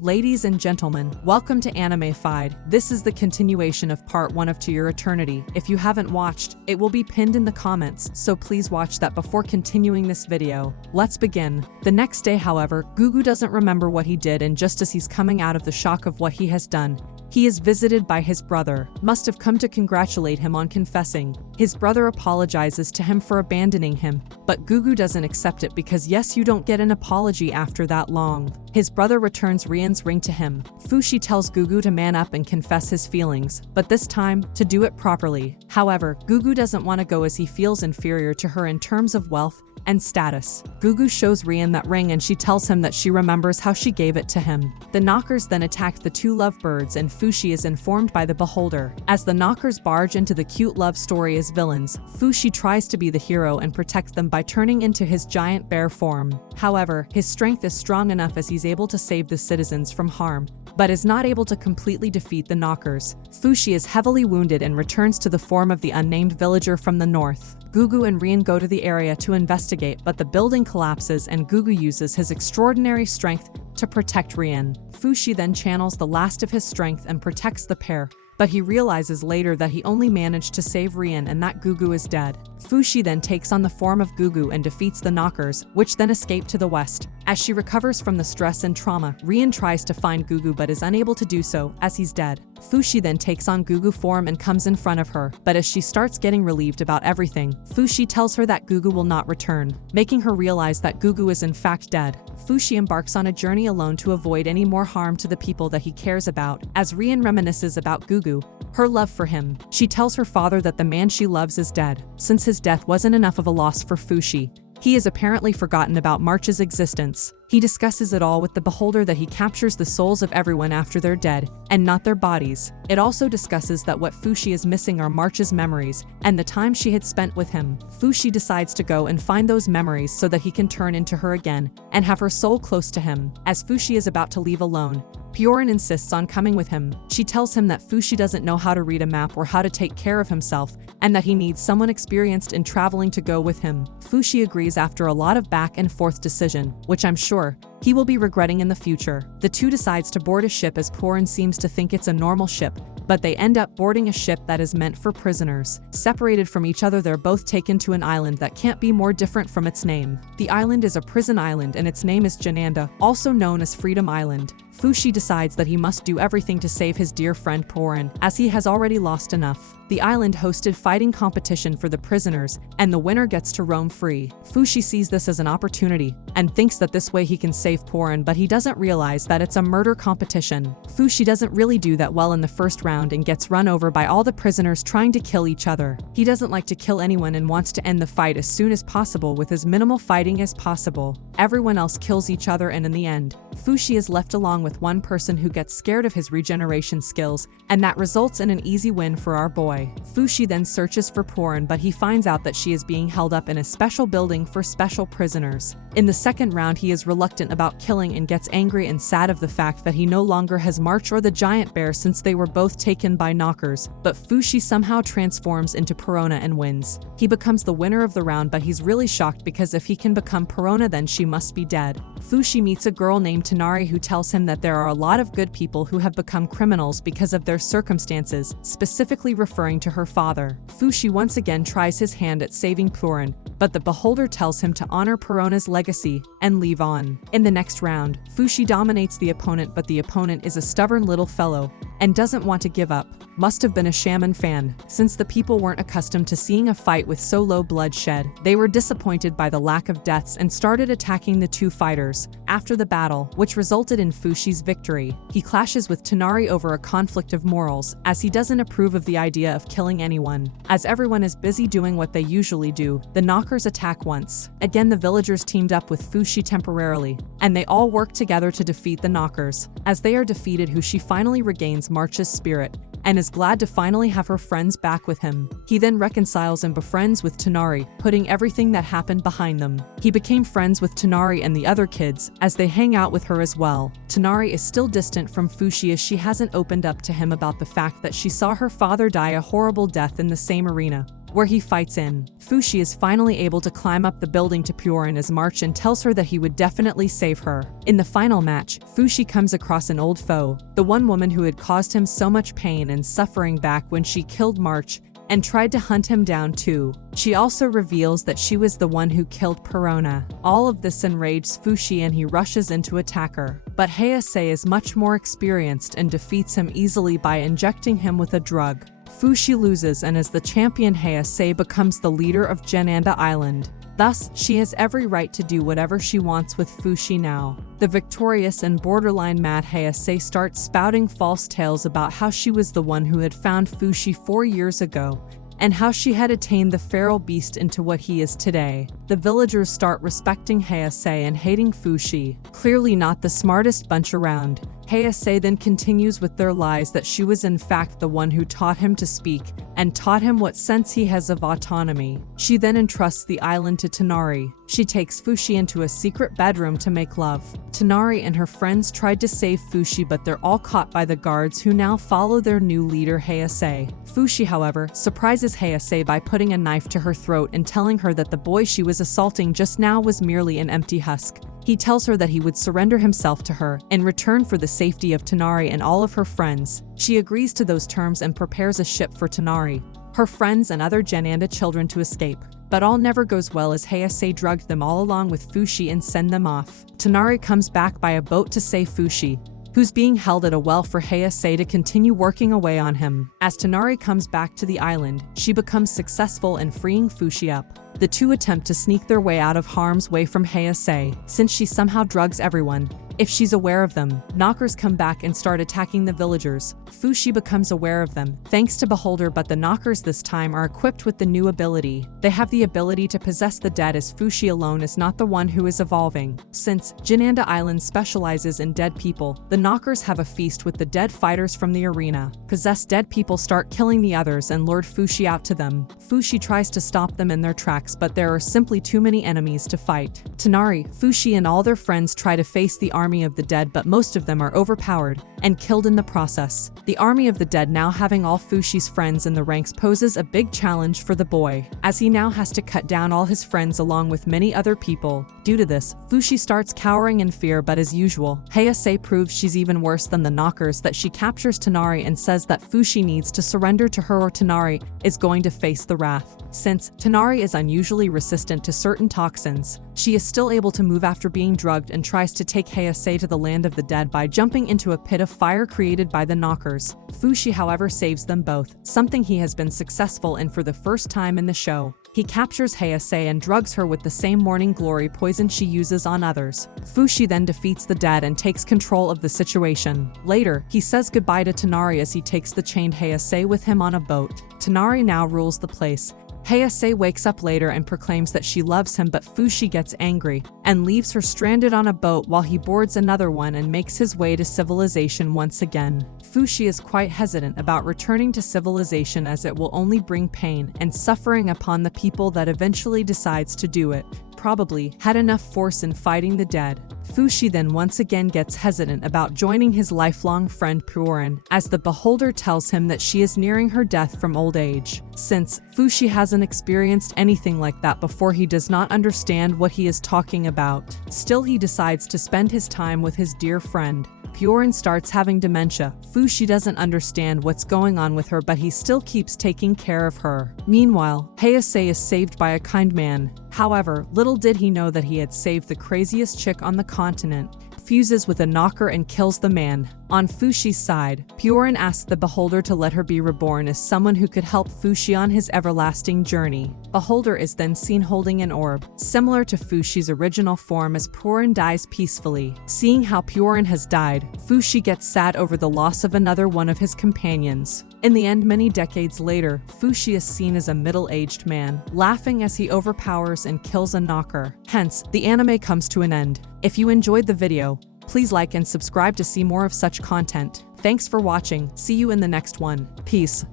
Ladies and gentlemen, welcome to Animefied. This is the continuation of part 1 of To Your Eternity. If you haven't watched, it will be pinned in the comments, so please watch that before continuing this video. Let's begin. The next day, however, Gugu doesn't remember what he did, and just as he's coming out of the shock of what he has done, he is visited by his brother. Must have come to congratulate him on confessing. His brother apologizes to him for abandoning him, but Gugu doesn't accept it because yes, you don't get an apology after that long. His brother returns Rian's ring to him. Fushi tells Gugu to man up and confess his feelings, but this time, to do it properly. However, Gugu doesn't want to go as he feels inferior to her in terms of wealth and status. Gugu shows Rian that ring and she tells him that she remembers how she gave it to him. The knockers then attack the two lovebirds and Fushi is informed by the beholder. As the knockers barge into the cute love story as villains, Fushi tries to be the hero and protect them by turning into his giant bear form. However, his strength is strong enough as he's able to save the citizens from harm, but is not able to completely defeat the knockers. Fushi is heavily wounded and returns to the form of the unnamed villager from the north. Gugu and Rian go to the area to investigate, but the building collapses and Gugu uses his extraordinary strength to protect Rian. Fushi then channels the last of his strength and protects the pair, but he realizes later that he only managed to save Rian and that Gugu is dead. Fushi then takes on the form of Gugu and defeats the knockers, which then escape to the west. As she recovers from the stress and trauma, Rian tries to find Gugu but is unable to do so, as he's dead. Fushi then takes on Gugu form and comes in front of her, but as she starts getting relieved about everything, Fushi tells her that Gugu will not return, making her realize that Gugu is in fact dead. Fushi embarks on a journey alone to avoid any more harm to the people that he cares about. As Rian reminisces about Gugu, her love for him, she tells her father that the man she loves is dead. Since his death wasn't enough of a loss for Fushi, he has apparently forgotten about March's existence. He discusses it all with the beholder that he captures the souls of everyone after they're dead, and not their bodies. It also discusses that what Fushi is missing are March's memories, and the time she had spent with him. Fushi decides to go and find those memories so that he can turn into her again, and have her soul close to him. As Fushi is about to leave alone, Piorin insists on coming with him. She tells him that Fushi doesn't know how to read a map or how to take care of himself, and that he needs someone experienced in traveling to go with him. Fushi agrees after a lot of back and forth decision, which I'm sure he will be regretting in the future. The two decides to board a ship as Piorin seems to think it's a normal ship, but they end up boarding a ship that is meant for prisoners. Separated from each other, they're both taken to an island that can't be more different from its name. The island is a prison island and its name is Jananda, also known as Freedom Island. Fushi decides that he must do everything to save his dear friend Piorin, as he has already lost enough. The island hosted fighting competition for the prisoners, and the winner gets to roam free. Fushi sees this as an opportunity, and thinks that this way he can save Piorin, but he doesn't realize that it's a murder competition. Fushi doesn't really do that well in the first round and gets run over by all the prisoners trying to kill each other. He doesn't like to kill anyone and wants to end the fight as soon as possible with as minimal fighting as possible. Everyone else kills each other, and in the end, Fushi is left along with one person who gets scared of his regeneration skills, and that results in an easy win for our boy. Fushi then searches for Piorin, but he finds out that she is being held up in a special building for special prisoners. In the second round, he is reluctant about killing and gets angry and sad of the fact that he no longer has March or the giant bear since they were both taken by knockers, but Fushi somehow transforms into Perona and wins. He becomes the winner of the round, but he's really shocked because if he can become Perona, then she must be dead. Fushi meets a girl named Tanari who tells him that there are a lot of good people who have become criminals because of their circumstances, specifically referring to her father. Fushi once again tries his hand at saving Piorin, but the beholder tells him to honor Perona's legacy and leave on. In the next round, Fushi dominates the opponent, but the opponent is a stubborn little fellow and doesn't want to give up. Must have been a shaman fan, since the people weren't accustomed to seeing a fight with so low bloodshed. They were disappointed by the lack of deaths and started attacking the two fighters. After the battle, which resulted in Fushi's victory, he clashes with Tanari over a conflict of morals, as he doesn't approve of the idea of killing anyone. As everyone is busy doing what they usually do, the knockers attack once. Again, the villagers teamed up with Fushi temporarily, and they all work together to defeat the knockers. As they are defeated, Fushi finally regains March's spirit and is glad to finally have her friends back with him. He then reconciles and befriends with Tanari, putting everything that happened behind them. He became friends with Tanari and the other kids, as they hang out with her as well. Tanari is still distant from Fushi as she hasn't opened up to him about the fact that she saw her father die a horrible death in the same arena. where he fights in. Fushi is finally able to climb up the building to Pyorin as March and tells her that he would definitely save her. In the final match, Fushi comes across an old foe, the one woman who had caused him so much pain and suffering back when she killed March and tried to hunt him down too. She also reveals that she was the one who killed Perona. All of this enrages Fushi and he rushes in to attack her. But Heisei is much more experienced and defeats him easily by injecting him with a drug. Fushi loses, and as the champion, Heisei becomes the leader of Genanda Island. Thus, she has every right to do whatever she wants with Fushi now. The victorious and borderline mad Heisei starts spouting false tales about how she was the one who had found Fushi 4 years ago, and how she had attained the feral beast into what he is today. The villagers start respecting Heisei and hating Fushi, clearly not the smartest bunch around. Heisei then continues with their lies that she was in fact the one who taught him to speak and taught him what sense he has of autonomy. She then entrusts the island to Tonari. She takes Fushi into a secret bedroom to make love. Tonari and her friends tried to save Fushi, but they're all caught by the guards who now follow their new leader Heisei. Fushi, however, surprises Heisei by putting a knife to her throat and telling her that the boy she was assaulting just now was merely an empty husk. He tells her that he would surrender himself to her in return for the safety of Tonari and all of her friends. She agrees to those terms and prepares a ship for Tonari, her friends and other Genanda children to escape. But all never goes well as Heisei drugged them all along with Fushi and send them off. Tonari comes back by a boat to save Fushi, who's being held at a well for Heisei to continue working away on him. As Tonari comes back to the island, she becomes successful in freeing Fushi up. The two attempt to sneak their way out of harm's way from Heisei, since she somehow drugs everyone. If she's aware of them, knockers come back and start attacking the villagers. Fushi becomes aware of them, thanks to Beholder, but the knockers this time are equipped with the new ability. They have the ability to possess the dead, as Fushi alone is not the one who is evolving. Since Genanda Island specializes in dead people, the knockers have a feast with the dead fighters from the arena. Possessed dead people start killing the others and lure Fushi out to them. Fushi tries to stop them in their tracks, but there are simply too many enemies to fight. Tonari, Fushi and all their friends try to face the army of the dead, but most of them are overpowered and killed in the process. The army of the dead, now having all Fushi's friends in the ranks, poses a big challenge for the boy, as he now has to cut down all his friends along with many other people. Due to this, Fushi starts cowering in fear, but as usual, Heisei proves she's even worse than the knockers, that she captures Tonari and says that Fushi needs to surrender to her or Tonari is going to face the wrath. Since Tonari is unusually resistant to certain toxins, she is still able to move after being drugged and tries to take Heisei to the land of the dead by jumping into a pit of fire created by the knockers. Fushi, however, saves them both, something he has been successful in for the first time in the show. He captures Heisei and drugs her with the same morning glory poison she uses on others. Fushi then defeats the dead and takes control of the situation. Later, he says goodbye to Tonari as he takes the chained Heisei with him on a boat. Tonari now rules the place. Heisei wakes up later and proclaims that she loves him, but Fushi gets angry and leaves her stranded on a boat while he boards another one and makes his way to civilization once again. Fushi is quite hesitant about returning to civilization, as it will only bring pain and suffering upon the people that eventually decides to do it. Probably had enough force in fighting the dead. Fushi then once again gets hesitant about joining his lifelong friend Purin, as the Beholder tells him that she is nearing her death from old age. Since Fushi hasn't experienced anything like that before, he does not understand what he is talking about. Still, he decides to spend his time with his dear friend. Purin starts having dementia. Fushi doesn't understand what's going on with her, but he still keeps taking care of her. Meanwhile, Heisei is saved by a kind man. However, little did he know that he had saved the craziest chick on the continent. Fuses with a knocker and kills the man. On Fushi's side, Purin asks the Beholder to let her be reborn as someone who could help Fushi on his everlasting journey. Beholder is then seen holding an orb, similar to Fushi's original form, as Purin dies peacefully. Seeing how Purin has died, Fushi gets sad over the loss of another one of his companions. In the end, many decades later, Fushi is seen as a middle-aged man, laughing as he overpowers and kills a knocker. Hence, the anime comes to an end. If you enjoyed the video, please like and subscribe to see more of such content. Thanks for watching. See you in the next one. Peace.